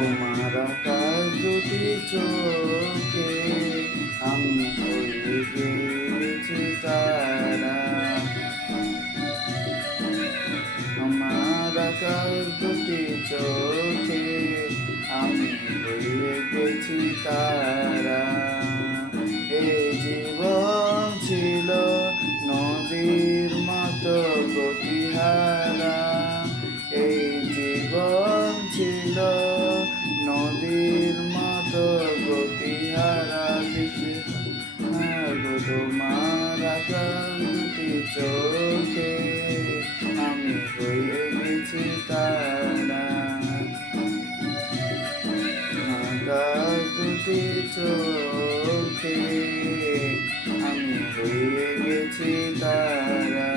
তোমার আকাশ দুটি চোখে আমি হয়ে গেছি তারা। আমার আকাশ দুটি চোখে আমি হয়ে গেছি তারা। এই জীবন ছিল নদীর মতো গতিহারা। এই জীবন ছিল নদীর মতো গতিহারা। তোমার আকাশ দুটি চোখে আমি হয়ে গেছি তারা। আকাশ দুটি চোখে আমি হয়ে গেছি তারা।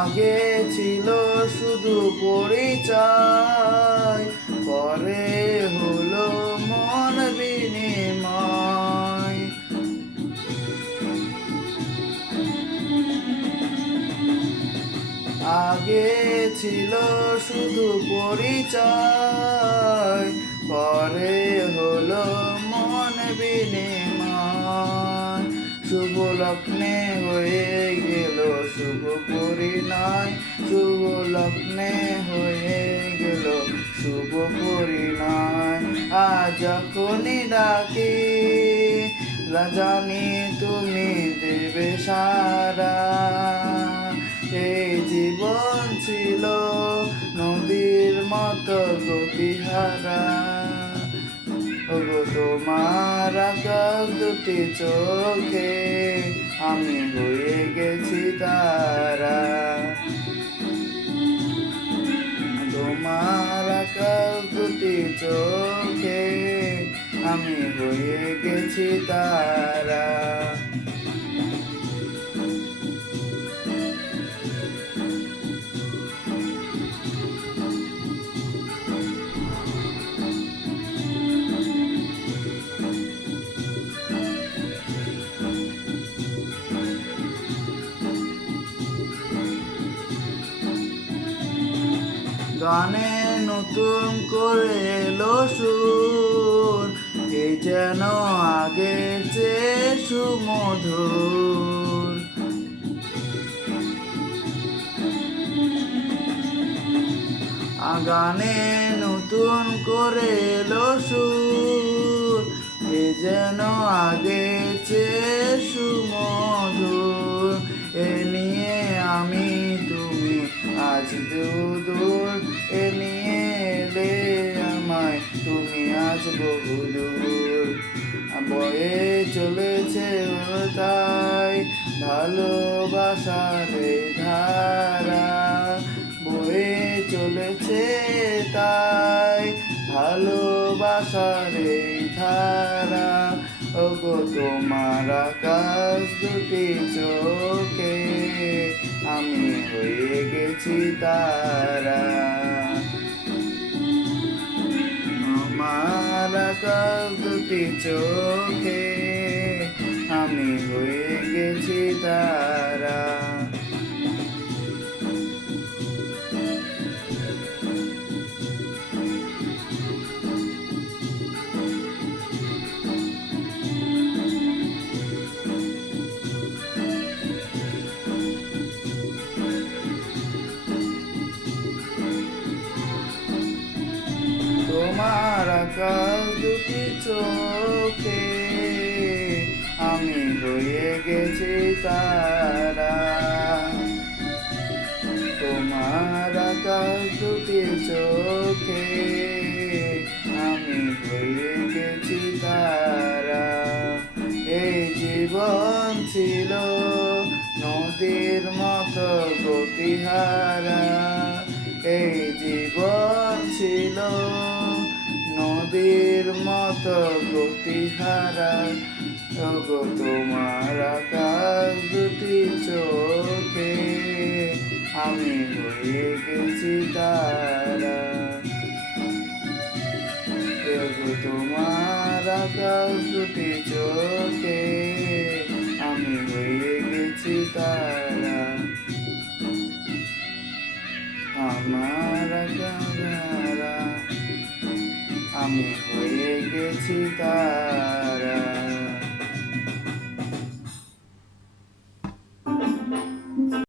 আগে ছিল শুধু পরিচয়, পরে হলো মন বিনিময়। আগে ছিল শুধু পরিচয়, পরে হলো মন বিনিময়। শুভ লগ্নে হয়ে গেল শুভ পরিণয়। শুভ লগ্নে হয়ে গেল শুভ পরিণয়। আজ যখনই ডাকি জানি তুমি দেবে সারা। এই জীবন ছিল নদীর মতো গতিহারা। ওগো তোমার আকাশ দুটি চোখে আমি হয়ে গেছি তারা। তোমার আকাশ দুটি চোখে আমি হয়ে গেছি তারা। গানে নতুন করে এলো সুর, এ যেন আগের চেয়ে সুমধুর। গানে নতুন করে এলো সুর, এ যেন আগের চেয়ে সুমধুর। এ নিয়ে আমি তুমি আজ দূর, এ নিয়ে এলে আমায় তুমি আজ বহুদূর। বয়ে চলেছে তাই ভালোবাসার ধারা। বয়ে চলেছে তাই ভালোবাসার ধারা। ওগো তোমার আকাশ দুটি চোখে আমি হয়ে গেছি তারা। আমার আকাশ দুটি চোখে আমি হয়ে গেছি তারা। তোমার আকাশ দুটি চোখে আমি হয়ে গেছি তারা। তোমার আকাশ দুটি চোখে আমি হয়ে গেছি তারা। এই জীবন ছিল নদীর মতো গতিহারা। এই জীবন ছিল নদী নদীর মতো গতিহারা, ওগো তোমার আকাশ দুটি চোখে আমি হয়ে গেছি তারা। ওগো তোমার আকাশ দুটি চোখে আমি হয়ে গেছি তারা। আমার আকাশ আমি হয়ে গেছি তারা।